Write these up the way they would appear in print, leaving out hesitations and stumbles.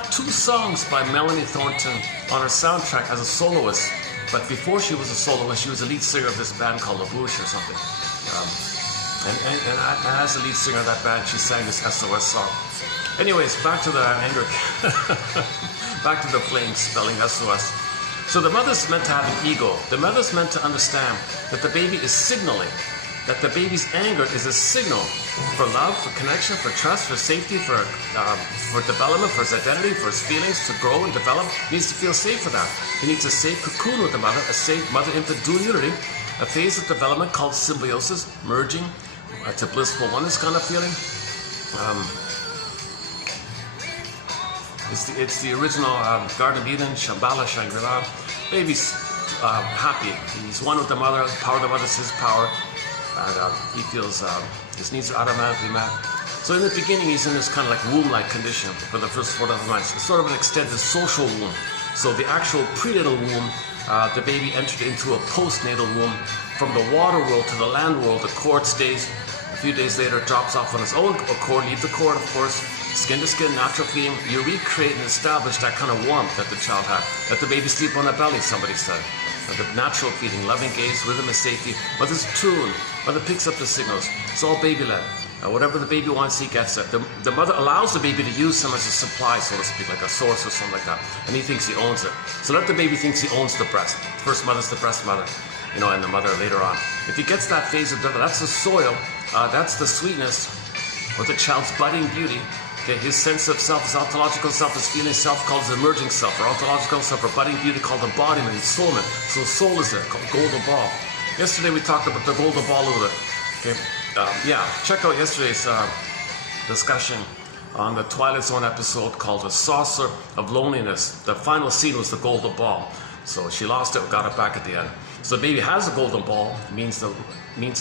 have 2 songs by Melanie Thornton on her soundtrack as a soloist. But before she was a soloist, she was a lead singer of this band called La Bouche or something. And as the lead singer of that band, she sang this SOS song. Anyways, back to the anger, back to the flame spelling SOS. So the mother's meant to have an ego. The mother's meant to understand that the baby is signaling, that the baby's anger is a signal for love, for connection, for trust, for safety, for development, for his identity, for his feelings, to grow and develop. He needs to feel safe for that. He needs a safe cocoon with the mother, a safe mother-infant dual unity, a phase of development called symbiosis, merging. It's a blissful oneness kind of feeling. It's the original Garden of Eden, Shambhala, Shangri-La. Baby's happy. He's one with the mother. The power of the mother is his power. And he feels his needs are automatically met. So in the beginning, he's in this kind of like womb-like condition for the first 4 to 5 months. It's sort of an extended social womb. So the actual prenatal womb, the baby entered into a post-natal womb. From the water world to the land world, the cord stays. A few days later, it drops off on its own accord. Leave the cord, of course. Skin to skin, natural feeding. You recreate and establish that kind of warmth that the child had. Let the baby sleep on the belly, somebody said. The natural feeding, loving gaze, rhythm and safety. Mother's tune. Mother picks up the signals. It's all baby-led. Whatever the baby wants, he gets it. The mother allows the baby to use him as a supply, so to speak, like a source or something like that. And he thinks he owns it. So let the baby think he owns the breast. First mother's the breast mother, and the mother later on. If he gets that phase of development, that's the soil. That's the sweetness of the child's budding beauty. Okay, his sense of self, his ontological self, his feeling self called his emerging self, or ontological self, or budding beauty called embodiment, and soulment. So soul is there, called golden ball. Yesterday we talked about the golden ball a little bit. Okay, check out yesterday's discussion on the Twilight Zone episode called The Saucer of Loneliness. The final scene was the golden ball. So she lost it, got it back at the end. So the baby has a golden ball, means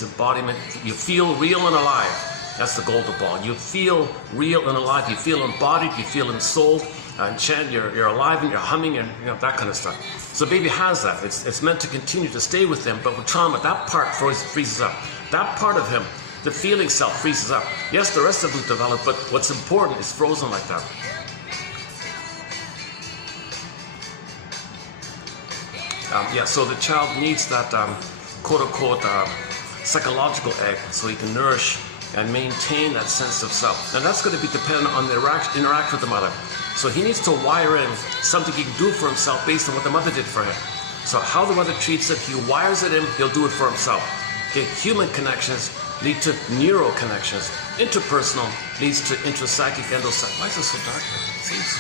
embodiment. You feel real and alive. That's the golden ball. You feel real and alive. You feel embodied. You feel ensouled. And you're alive and you're humming and that kind of stuff. So the baby has that. It's meant to continue to stay with him, but with trauma, that part freezes up. That part of him, the feeling self, freezes up. Yes, the rest of him developed, but what's important is frozen like that. So the child needs that quote-unquote psychological egg so he can nourish and maintain that sense of self. Now that's going to be dependent on the interact with the mother. So he needs to wire in something he can do for himself based on what the mother did for him. So how the mother treats it, he wires it in, he'll do it for himself. Okay, human connections lead to neural connections. Interpersonal leads to intrapsychic, endopsychic. Why is it so dark?